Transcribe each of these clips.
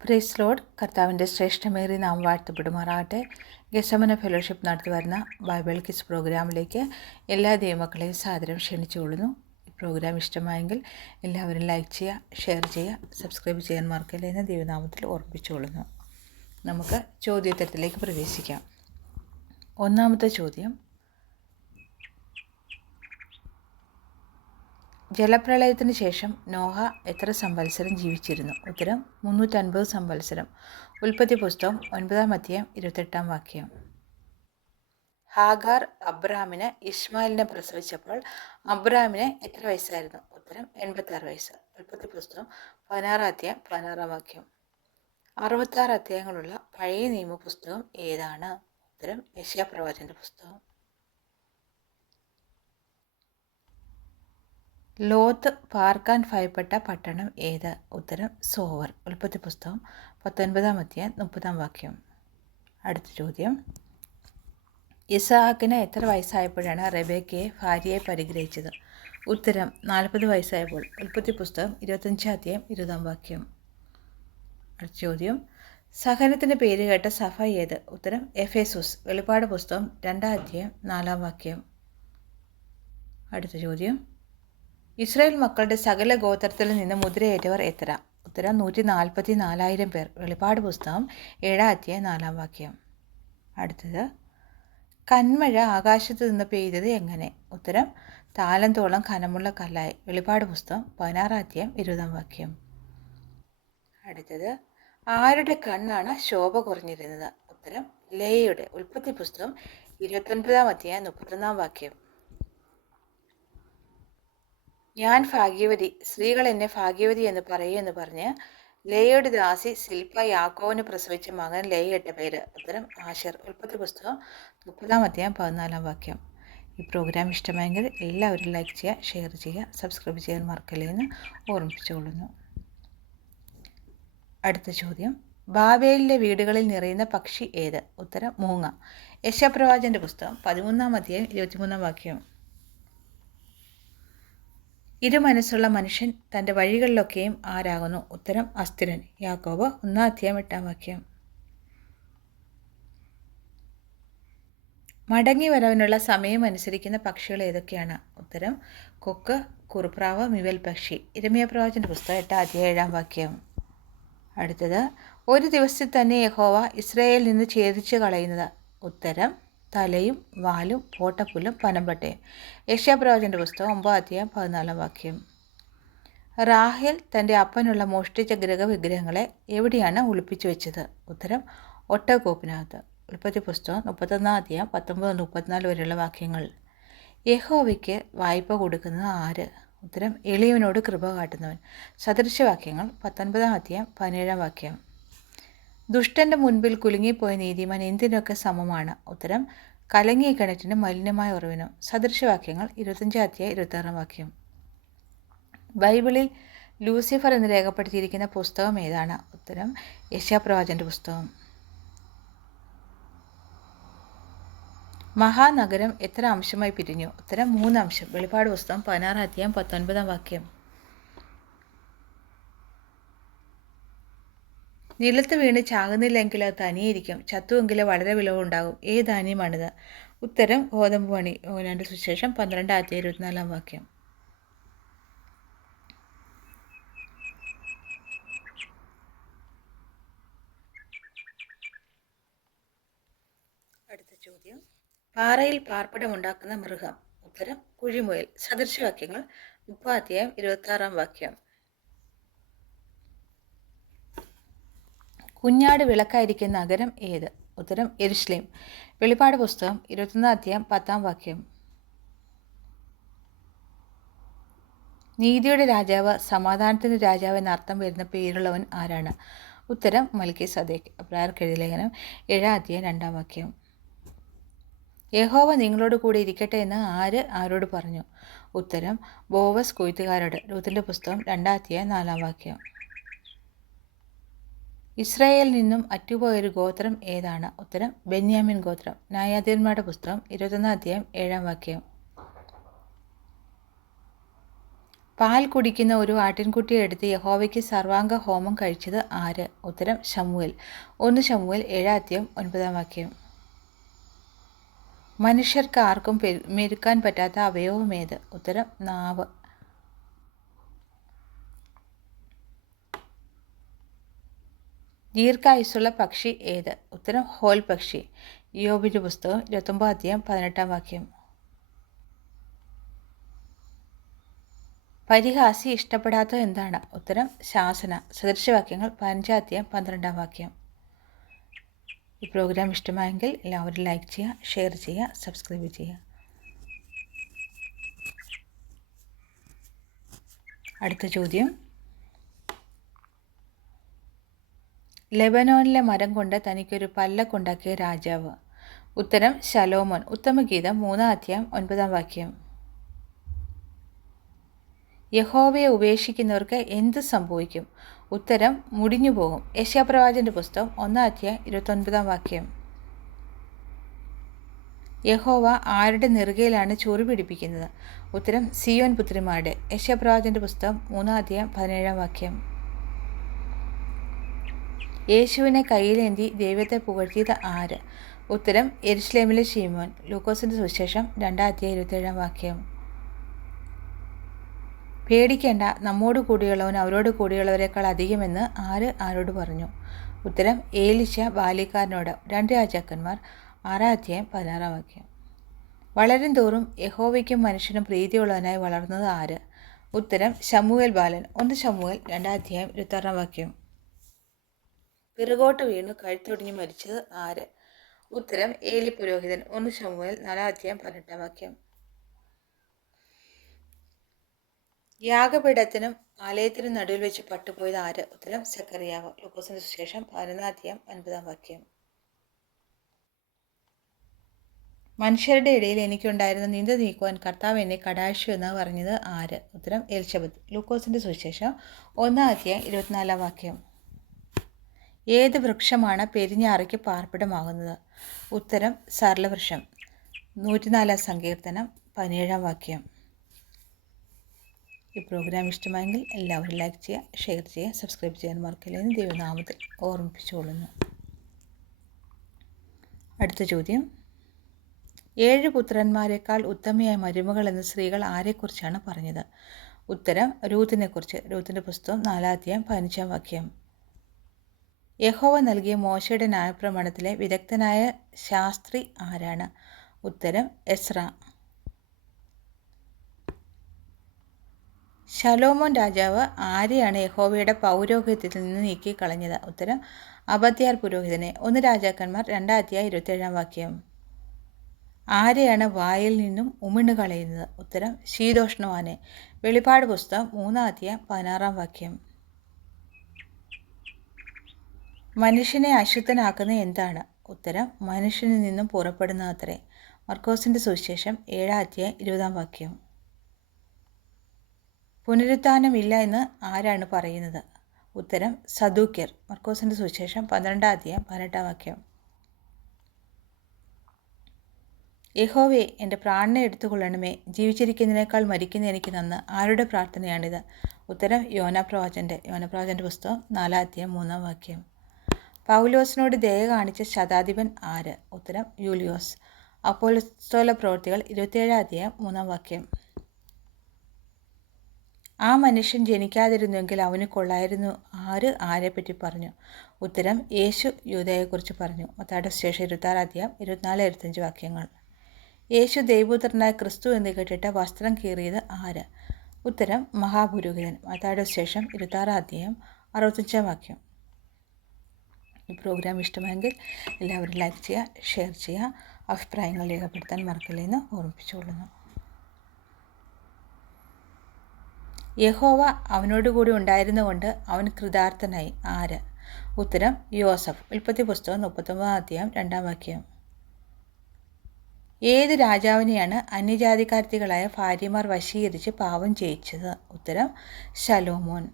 Praise Lord. കർത്താവിൻ്റെ ശ്രേഷ്ഠമേറിയ നാം വാഴ്ത്തപ്പെടുമാറാകട്ടെ. ഗസമന ഫെലോഷിപ്പ് നടത്തി വരുന്ന ബൈബിൾ കിസ് പ്രോഗ്രാമിലേക്ക് എല്ലാ ദൈവമക്കളെയും സാദരം ക്ഷണിച്ചുകൊള്ളുന്നു. ഈ പ്രോഗ്രാം ഇഷ്ടമായെങ്കിൽ എല്ലാവരും ലൈക്ക് ചെയ്യുക, ഷെയർ ചെയ്യുക, സബ്സ്ക്രൈബ് ചെയ്യാൻ മറക്കില്ല എന്ന് ദൈവനാമത്തിൽ ഓർമ്മിപ്പിച്ചുകൊള്ളുന്നു. നമുക്ക് ചോദ്യോത്തരത്തിലേക്ക് പ്രവേശിക്കാം. ഒന്നാമത്തെ ചോദ്യം: ജലപ്രളയത്തിന് ശേഷം നോഹ എത്ര സംവത്സരം ജീവിച്ചിരുന്നു? ഉത്തരം 350 സംവത്സരം. ഉൽപ്പത്തി പുസ്തകം 9-ാം അധ്യായം 28-ാം വാക്യം. ഹാഗാർ അബ്രാമിന് ഇസ്മായിലിനെ പ്രസവിച്ചപ്പോൾ അബ്രാമിന് എത്ര വയസ്സായിരുന്നു? ഉത്തരം 86 വയസ്സ്. ഉൽപ്പത്തി പുസ്തകം 16-ാം അധ്യായം 16-ാം വാക്യം. 66 അധ്യായങ്ങളുള്ള പഴയ നിയമ പുസ്തകം ഏതാണ്? ഉത്തരം യെശയ്യാ-പ്രവാചകന്റെ പുസ്തകം. ലോത്ത് പാർക്കാൻ ഭയപ്പെട്ട പട്ടണം ഏത്? ഉത്തരം സോവർ. ഉൽപ്പത്തി പുസ്തകം 19-ാം അധ്യായം 30-ാം വാക്യം. അടുത്ത ചോദ്യം: ഇസ്ഹാക്കിന് എത്ര വയസ്സായപ്പോഴാണ് റെബേക്കയെ ഭാര്യയായി പരിഗ്രഹിച്ചത്? ഉത്തരം 40 വയസ്സായപ്പോൾ. ഉൽപ്പത്തി പുസ്തകം 25-ാം അധ്യായം 20-ാം വാക്യം. അടുത്ത ചോദ്യം: സഹനത്തിന് പേര് കേട്ട സഭ ഏത്? ഉത്തരം എഫേസുസ്. വെളിപ്പാട് പുസ്തകം 2-ാം അധ്യായം 4-ാം വാക്യം. അടുത്ത ചോദ്യം: ഇസ്രായേൽ മക്കളുടെ സകല ഗോത്രത്തിൽ നിന്ന് മുദ്രയേറ്റവർ എത്ര? ഉത്തരം 144,000 പേർ. വെളിപ്പാട് പുസ്തകം 7-ാം അധ്യായം 4-ാം വാക്യം. അടുത്തത്: കന്മഴ ആകാശത്ത് നിന്ന് പെയ്തത് എങ്ങനെ? ഉത്തരം താലന്തോളം ഖനമുള്ള കല്ലായി. വെളിപ്പാട് പുസ്തകം 16-ാം അധ്യായം 20-ാം വാക്യം. അടുത്തത്: ആരുടെ കണ്ണാണ് ശോഭ കുറഞ്ഞിരുന്നത്? ഉത്തരം ലേയയുടെ. ഉൽപ്പത്തി പുസ്തകം 29-ാം അധ്യായം 31-ാം വാക്യം. ഞാൻ ഭാഗ്യവതി, സ്ത്രീകൾ എന്നെ ഭാഗ്യവതി എന്ന് പറയുമെന്ന് പറഞ്ഞ് ലേയയുടെ ദാസി ശില്പ യാക്കോവിന് പ്രസവിച്ച മകൻ ലേയയുടെ പേര്? ഉത്തരം ആശർ. ഉൽപ്പത്തി പുസ്തകം 30-ാം അധ്യായം 14-ാം വാക്യം. ഈ പ്രോഗ്രാം ഇഷ്ടമായെങ്കിൽ എല്ലാവരും ലൈക്ക് ചെയ്യുക, ഷെയർ ചെയ്യുക, സബ്സ്ക്രൈബ് ചെയ്യാൻ മറക്കല്ലേ എന്ന് ഓർമ്മിപ്പിച്ചുകൊള്ളുന്നു. അടുത്ത ചോദ്യം: ബാബേലിലെ വീടുകളിൽ നിറയുന്ന പക്ഷി ഏത്? ഉത്തരം മൂങ്ങ. യെശയ്യാ-പ്രവാചകന്റെ പുസ്തകം 13-ാം അധ്യായം 23-ാം വാക്യം. ഇരുമനസ്സുള്ള മനുഷ്യൻ തൻ്റെ വഴികളിലൊക്കെയും ആരാകുന്നു? ഉത്തരം അസ്ഥിരൻ. യാക്കോബ് 1-ാം അധ്യായം 8-ാം വാക്യം. മടങ്ങി വരവിനുള്ള സമയം അനുസരിക്കുന്ന പക്ഷികൾ ഏതൊക്കെയാണ്? ഉത്തരം കൊക്ക്, കുറുപ്രാവ്, മിവൽ പക്ഷി. യിരെമ്യാ-പ്രവാചകന്റെ പുസ്തകം 8-ാം അധ്യായം 7-ാം വാക്യം. അടുത്തത്: ഒരു ദിവസത്തിൽ തന്നെ യഹോവ ഇസ്രായേലിൽ നിന്ന് ഛേദിച്ച് കളയുന്നത്? ഉത്തരം തലയും വാലും പോട്ടപ്പുല്ലും പനമ്പട്ടയും. യെശയ്യാ-പ്രവാചകന്റെ പുസ്തകം 9-ാം അധ്യായം 14-ാം വാക്യം. റാഹേൽ തൻ്റെ അപ്പനുള്ള മോഷ്ടിച്ച ഗൃഹവിഗ്രഹങ്ങളെ എവിടെയാണ് ഒളിപ്പിച്ചു വെച്ചത്? ഉത്തരം ഒട്ടകക്കോപ്പിനകത്ത്. ഉൽപ്പത്തി പുസ്തകം 31-ാം അധ്യായം 19-34 വരെയുള്ള വാക്യങ്ങൾ. യഹോവയ്ക്ക് വായ്പ കൊടുക്കുന്നത് ആര്? ഉത്തരം എളിയവനോട് കൃപ കാട്ടുന്നവൻ. സദൃശവാക്യങ്ങൾ 19-ാം അധ്യായം 17-ാം വാക്യം. ദുഷ്ടന്റെ മുൻപിൽ കുലുങ്ങിപ്പോയ നീതിമാൻ എന്തിനൊക്കെ സമമാണ്? ഉത്തരം കലങ്ങിയ കിണറ്റിന് മലിനമായ ഉറവിനും. സദൃശവാക്യങ്ങൾ 25-ാം അധ്യായം 26-ാം വാക്യം. ബൈബിളിൽ ലൂസിഫർ എന്ന് രേഖപ്പെടുത്തിയിരിക്കുന്ന പുസ്തകം ഏതാണ്? ഉത്തരം യെശയ്യാ-പ്രവാചകന്റെ പുസ്തകം. മഹാനഗരം എത്ര അംശമായി പിരിഞ്ഞു? ഉത്തരം 3 അംശം. വെളിപ്പാട് പുസ്തകം 16-ാം അധ്യായം 19-ാം വാക്യം. നിലത്ത് വീണ് ചാകുന്നില്ലെങ്കിൽ അത് തനിയിരിക്കും, ചത്തുവെങ്കിൽ വളരെ വിളവുണ്ടാകും. ഏത് ധാന്യമാണിത്? ഉത്തരം ഗോതമ്പ് മണി. യോഹന്നാന്റെ സുവിശേഷം 12-ാം അധ്യായം 24-ാം വാക്യം. അടുത്ത ചോദ്യം: പാറയിൽ പാർപ്പിടമുണ്ടാക്കുന്ന മൃഗം? ഉത്തരം കുഴിമുയൽ. സദൃശവാക്യങ്ങൾ 30-ാം അധ്യായം 26-ാം വാക്യം. കുഞ്ഞാട് വിളക്കായിരിക്കുന്ന നഗരം ഏത്? ഉത്തരം യെരുശലേം. വെളിപ്പാട് പുസ്തകം 21-ാം അധ്യായം 10-ാം വാക്യം. നീതിയുടെ രാജാവ്, സമാധാനത്തിൻ്റെ രാജാവ് എന്നർത്ഥം വരുന്ന പേരുള്ളവൻ ആരാണ്? ഉത്തരം മൽക്കീസദേക്ക്. എബ്രായർക്ക് എഴുതിയ ലേഖനം 7-ാം അധ്യായം 2-ാം വാക്യം. യഹോവ നിങ്ങളോട് കൂടി ഇരിക്കട്ടെ എന്ന് ആരോട് പറഞ്ഞു? ഉത്തരം ബോവസ് കൊയ്ത്തുകാരോട്. രൂത്തിന്റെ പുസ്തകം 2-ാം അധ്യായം 4-ാം വാക്യം. ഇസ്രായേലിൽ നിന്നും അറ്റുപോയൊരു ഗോത്രം ഏതാണ്? ഉത്തരം ബെന്യാമിൻ ഗോത്രം. ന്യായാധിപന്മാരുടെ പുസ്തകം 21-ാം അധ്യായം 7-ാം വാക്യം. പാൽ കുടിക്കുന്ന ഒരു ആട്ടിൻകുട്ടിയെ എടുത്ത് യഹോവയ്ക്ക് സർവാംഗ ഹോമം കഴിച്ചത് ആര്? ഉത്തരം ശമൂവേൽ. 1 ശമൂവേൽ 7:9. മനുഷ്യർക്ക് ആർക്കും മെരുക്കാൻ പറ്റാത്ത അവയവമേത്? ഉത്തരം നാവ്. ദീർഘായുസ്സുള്ള പക്ഷി ഏത്? ഉത്തരം ഹോൽ പക്ഷി. യോബിന്റെ പുസ്തകം 29:18. പരിഹാസി ഇഷ്ടപ്പെടാത്തത് എന്താണ്? ഉത്തരം ശാസന. സദൃശവാക്യങ്ങൾ 15:12. ഈ പ്രോഗ്രാം ഇഷ്ടമായെങ്കിൽ എല്ലാവരും ലൈക്ക് ചെയ്യുക, ഷെയർ ചെയ്യുക, സബ്സ്ക്രൈബ് ചെയ്യുക. അടുത്ത ചോദ്യം, ലെബനോനിലെ മരം കൊണ്ട് തനിക്കൊരു പല്ലക്കുണ്ടാക്കിയ രാജാവ്? ഉത്തരം ശലോമോൻ. ഉത്തമഗീതം 3:9. യഹോവയെ ഉപേക്ഷിക്കുന്നവർക്ക് എന്ത് സംഭവിക്കും? ഉത്തരം മുടിഞ്ഞു പോകും. യെശയ്യാപ്രവാചകന്റെ പുസ്തകം 1:29. യഹോവ ആരുടെ നെറുകയിലാണ് ചൊറി പിടിപ്പിക്കുന്നത്? ഉത്തരം സിയോൻ പുത്രിമാരുടെ. യെശയ്യാപ്രവാചകന്റെ പുസ്തകം 3:17. യേശുവിനെ കയ്യിലേന്തി ദൈവത്തെ പുകഴ്ത്തിയത് ആര്? ഉത്തരം യെരുശലേമിലെ ശീമോൻ. ലൂക്കോസിന്റെ സുവിശേഷം 2:27. പേടിക്കേണ്ട, നമ്മോട് കൂടിയുള്ളവൻ അവരോട് കൂടിയുള്ളവരെക്കാൾ അധികമെന്ന് ആര് ആരോട് പറഞ്ഞു? ഉത്തരം ഏലീശ ബാല്യക്കാരനോട്. 2 രാജാക്കന്മാർ 6:16. വളരും തോറും യഹോവയ്ക്കും മനുഷ്യനും പ്രീതിയുള്ളവനായി വളർന്നത് ആര്? ഉത്തരം ശമൂവേൽ ബാലൻ. 1 ശമൂവേൽ 2:26. പിറകോട്ട് വീണു കഴുത്തൊടിഞ്ഞ് മരിച്ചത് ആര്? ഉത്തരം ഏലി പുരോഹിതൻ. 1 ശമൂവേൽ 4:18. യാഗപീഠത്തിനും ആലയത്തിനും നടുവിൽ വെച്ച് പട്ടുപോയത് ആര്? ഉത്തരം സെക്കറിയാവ്. ലൂക്കോസിന്റെ സുവിശേഷം 11:9. മനുഷ്യരുടെ ഇടയിൽ എനിക്കുണ്ടായിരുന്ന നിന്ദ നീക്കുവാൻ കർത്താവ് എന്നെ കടാക്ഷിച്ചു എന്ന് പറഞ്ഞത് ആര്? ഉത്തരം എലിശബത്ത്. ലൂക്കോസിന്റെ സുവിശേഷം 1:24. ഏത് വൃക്ഷമാണ് പെരിഞ്ഞാറയ്ക്ക് പാർപ്പിടമാകുന്നത്? ഉത്തരം സരളവൃക്ഷം. 104 സങ്കീർത്തനം 17. ഈ പ്രോഗ്രാം ഇഷ്ടമായെങ്കിൽ എല്ലാവരും ലൈക്ക് ചെയ്യുക, ഷെയർ ചെയ്യുക, സബ്സ്ക്രൈബ് ചെയ്യാൻ മറക്കില്ലെന്ന് ദൈവനാമത്തിൽ ഓർമ്മിപ്പിച്ചുകൊള്ളുന്നു. അടുത്ത ചോദ്യം, 7 പുത്രന്മാരെക്കാൾ ഉത്തമയായ മരുമകൾ എന്ന സ്ത്രീകൾ ആരെക്കുറിച്ചാണ് പറഞ്ഞത്? ഉത്തരം രൂത്തിനെക്കുറിച്ച്. രൂത്തിന്റെ പുസ്തകം 4:15. യഹോവ നൽകിയ മോശയുടെ ന്യായപ്രമാണത്തിലെ വിദഗ്ധനായ ശാസ്ത്രി ആരാണ്? ഉത്തരം എസ്ര. ശലോമോൻ രാജാവ് ആരെയാണ് യഹോവയുടെ പൗരോഹിത്യത്തിൽ നിന്ന് നീക്കിക്കളഞ്ഞത്? ഉത്തരം അബദ്യാർ പുരോഹിതനെ. 1 രാജാക്കന്മാർ 2:27. ആരെയാണ് വായിൽ നിന്നും ഉമിണ് കളയുന്നത്? ഉത്തരം ശീതോഷ്ണവാനെ. വെളിപ്പാട് പുസ്തകം 3:16. മനുഷ്യനെ അശുദ്ധനാക്കുന്നത് എന്താണ്? ഉത്തരം മനുഷ്യനിൽ നിന്നും പുറപ്പെടുന്നതത്രേ. മർക്കോസിന്റെ സുവിശേഷം 7:20. പുനരുത്ഥാനമില്ല എന്ന് ആരാണ് പറയുന്നത്? ഉത്തരം സദൂക്യർ. മർക്കോസിന്റെ സുവിശേഷം 12:18. യഹോവേ, എൻ്റെ പ്രാണനെ എടുത്തുകൊള്ളണമേ, ജീവിച്ചിരിക്കുന്നതിനേക്കാൾ മരിക്കുന്ന എനിക്ക് നന്ന്. ആരുടെ പ്രാർത്ഥനയാണിത്? ഉത്തരം യോനാപ്രവാചൻ്റെ പുസ്തകം 4:3. പൗലോസിനോട് ദയ കാണിച്ച ശതാധിപൻ ആര്? ഉത്തരം യൂലിയോസ്. അപ്പോസ്തല പ്രവൃത്തികൾ 27:3. ആ മനുഷ്യൻ ജനിക്കാതിരുന്നുവെങ്കിൽ അവന് കൊള്ളായിരുന്നു. ആര് ആരെപ്പറ്റി പറഞ്ഞു? ഉത്തരം യേശു യൂദയെക്കുറിച്ച് പറഞ്ഞു. മത്തായിയുടെ സുവിശേഷം 26:24-25. യേശു ദൈവപുത്രനായ ക്രിസ്തു എന്ന് കേട്ടിട്ട് വസ്ത്രം കീറിയത് ആര്? ഉത്തരം മഹാപുരോഹിതൻ. മത്തായിയുടെ സുവിശേഷം 26:65. ഈ പ്രോഗ്രാം ഇഷ്ടമായെങ്കിൽ എല്ലാവരും ലൈക്ക് ചെയ്യുക, ഷെയർ ചെയ്യുക, അഭിപ്രായങ്ങൾ രേഖപ്പെടുത്താൻ മറക്കില്ലെന്ന് ഓർമ്മിപ്പിച്ചുകൊള്ളുന്നു. യഹോവ അവനോടുകൂടി ഉണ്ടായിരുന്നുകൊണ്ട് അവൻ കൃതാർത്ഥനായി. ആര്? ഉത്തരം യോസഫ്. ഉൽപ്പത്തി പുസ്തകം 39:2. ഏത് രാജാവിനെയാണ് അന്യജാതിക്കാരത്തികളായ ഭാര്യമാർ വശീകരിച്ച് പാപം ചെയ്യിച്ചത്? ഉത്തരം ശലോമോൻ.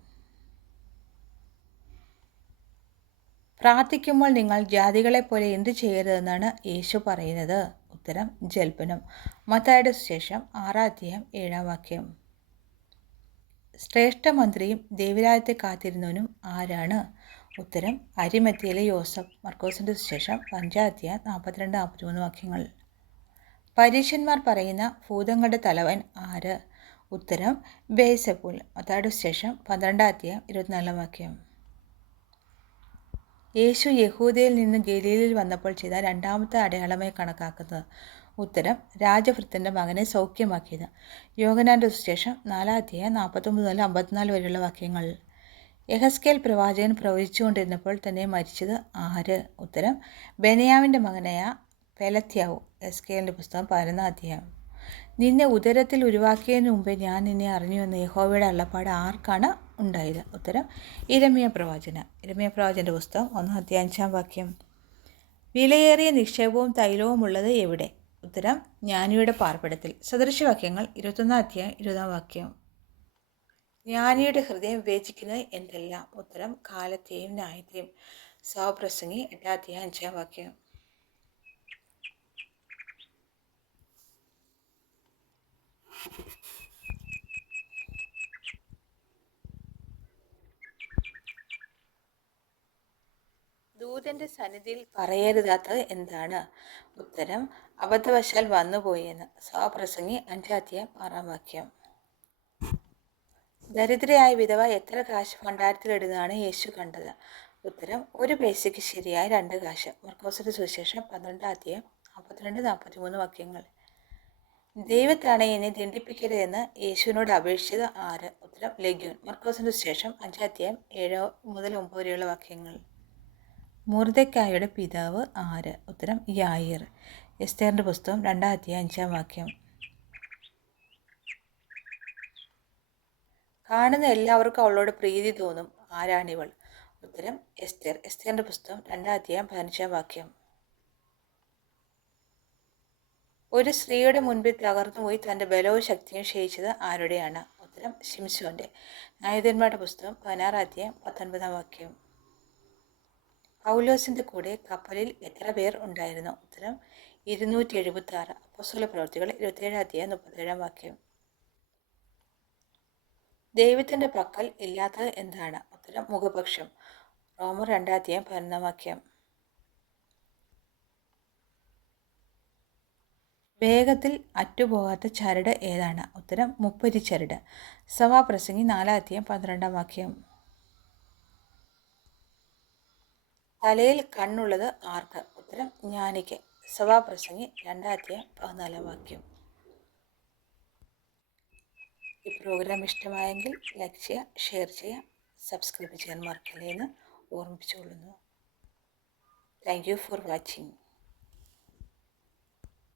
പ്രാർത്ഥിക്കുമ്പോൾ നിങ്ങൾ ജാതികളെപ്പോലെ എന്തു ചെയ്യരുതെന്നാണ് യേശു പറയുന്നത്? ഉത്തരം ജൽപ്പനം. മത്തായിയുടെ സുവിശേഷം 6:7. ശ്രേഷ്ഠ മന്ത്രിയും ദൈവരാജ്യത്തെ കാത്തിരുന്നവനും ആരാണ്? ഉത്തരം അരിമത്തിയിലെ യോസഫ്. മർക്കോസിൻ്റെ സുവിശേഷം 5-ാം 42-43 വാക്യങ്ങൾ. പരീശന്മാർ പറയുന്ന ഭൂതങ്ങളുടെ തലവൻ ആര്? ഉത്തരം ബേസബൂൽ. മത്തായിയുടെ സുവിശേഷം 12-ാം 24-ാം വാക്യം. യേശു യഹൂദയിൽ നിന്ന് ഗലീലയിൽ വന്നപ്പോൾ ചെയ്ത രണ്ടാമത്തെ അടയാളമായി കണക്കാക്കുന്നത്? ഉത്തരം രാജഭൃത്യൻ്റെ മകനെ സൗഖ്യമാക്കിയത്. യോഹന്നാൻ്റെ സുവിശേഷം 4-ാം 49 മുതൽ 54 വരെയുള്ള വാക്യങ്ങൾ. യെഹെസ്കേൽ പ്രവാചകൻ പ്രവചിച്ചുകൊണ്ടിരുന്നപ്പോൾ തന്നെ മരിച്ചത് ആര്? ഉത്തരം ബെനയാമിൻ്റെ മകനായ പെലത്യാവു. യെഹെസ്കേലിൻ്റെ പുസ്തകം 11-ാം അധ്യായം. നിന്നെ ഉദരത്തിൽ ഉരുവാക്കിയതിന് മുമ്പേ ഞാൻ നിന്നെ അറിഞ്ഞു എന്ന യഹോവയുടെ അരുളപ്പാട് ആർക്കാണ് ഉണ്ടായത്? ഉത്തരം യിരെമ്യാ പ്രവാചകൻ്റെ പുസ്തകം 1-ാം അധ്യായം 5-ാം വാക്യം. വിലയേറിയ നിക്ഷേപവും തൈലവും ഉള്ളത് എവിടെ? ഉത്തരം ജ്ഞാനിയുടെ പാർപ്പിടത്തിൽ. സദൃശവാക്യങ്ങൾ 21-ാം അധ്യായം 20-ാം വാക്യം. ജ്ഞാനിയുടെ ഹൃദയം വിവേചിക്കുന്നത് എന്തെല്ലാം? ഉത്തരം കാലത്തെയും ന്യായത്തെയും. സഭാപ്രസംഗി 8-ാം അധ്യായം 5-ാം വാക്യം. ദൂതന്റെ സന്നിധിയിൽ പറയരുതാത്തത് എന്താണ്? ഉത്തരം അബദ്ധവശാൽ വന്നുപോയെന്ന്. സഭാപ്രസംഗി 5-ാം അധ്യായം 6-ാം വാക്യം. ദരിദ്രയായ വിധവ എത്ര കാശ് ഭണ്ഡാരത്തിലിടുന്നതാണ് യേശു കണ്ടത്? ഉത്തരം 1 പൈസയ്ക്ക് ശരിയായ 2 കാശ്. മർക്കോസിന്റെ സുവിശേഷം 12-ാം അധ്യായം 42-43 വാക്യങ്ങൾ. ദൈവത്താണ് എന്നെ ദണ്ഡിപ്പിക്കരുതെന്ന് യേശുവിനോട് അപേക്ഷിച്ചത് ആര്? ഉത്തരം ലെഗ്യോൻ. മർക്കോസിന്റെ സുവിശേഷം 5-ാം അധ്യായം 7 മുതൽ 9 വരെയുള്ള വാക്യങ്ങൾ. മൊർദെഖായിയുടെ പിതാവ് ആര്? ഉത്തരം യായീർ. എസ്തേറിന്റെ പുസ്തകം 2-ാം അധ്യായം 5-ാം വാക്യം. കാണുന്ന എല്ലാവർക്കും അവളോട് പ്രീതി തോന്നും. ആരാണിവൾ? ഉത്തരം എസ്തേർ. എസ്തേറിന്റെ പുസ്തകം 2-ാം അധ്യായം 15-ാം വാക്യം. ഒരു സ്ത്രീയുടെ മുൻപിൽ തകർന്നുപോയി തൻ്റെ ബലവും ശക്തിയും ക്ഷയിച്ചത് ആരുടെയാണ്? ഉത്തരം ശിംശോന്റെ. ന്യായാധിപന്മാരുടെ പുസ്തകം 16-ാം അധ്യായം 19-ാം വാക്യം. പൗലോസിന്റെ കൂടെ കപ്പലിൽ എത്ര പേർ ഉണ്ടായിരുന്നു? ഉത്തരം 276. അപ്പോസ്തലപ്രവൃത്തികൾ 27-ാം അധ്യായം 37-ാം വാക്യം. ദൈവത്തിന്റെ പക്കൽ ഇല്ലാത്തത് എന്താണ്? ഉത്തരം മുഖപക്ഷം. റോമർ 2-ാം അധ്യായം 11-ാം വാക്യം. വേഗത്തിൽ അറ്റുപോകാത്ത ചരട് ഏതാണ്? ഉത്തരം മുപ്പരിച്ചരട്. സഭാപ്രസംഗി 4-ാം അധ്യായം 12-ാം വാക്യം. തലയിൽ കണ്ണുള്ളത് ആർക്ക്? ഉത്തരം ജ്ഞാനിക്ക്. സഭാപ്രസംഗി 2-ാം അധ്യായം 14-ാം വാക്യം. ഈ പ്രോഗ്രാം ഇഷ്ടമായെങ്കിൽ ലൈക്ക് ചെയ്യുക, ഷെയർ ചെയ്യുക, സബ്സ്ക്രൈബ് ചെയ്യാൻ മറക്കല്ലേ എന്ന് ഓർമ്മിപ്പിച്ചുകൊള്ളുന്നു. Thank you for watching.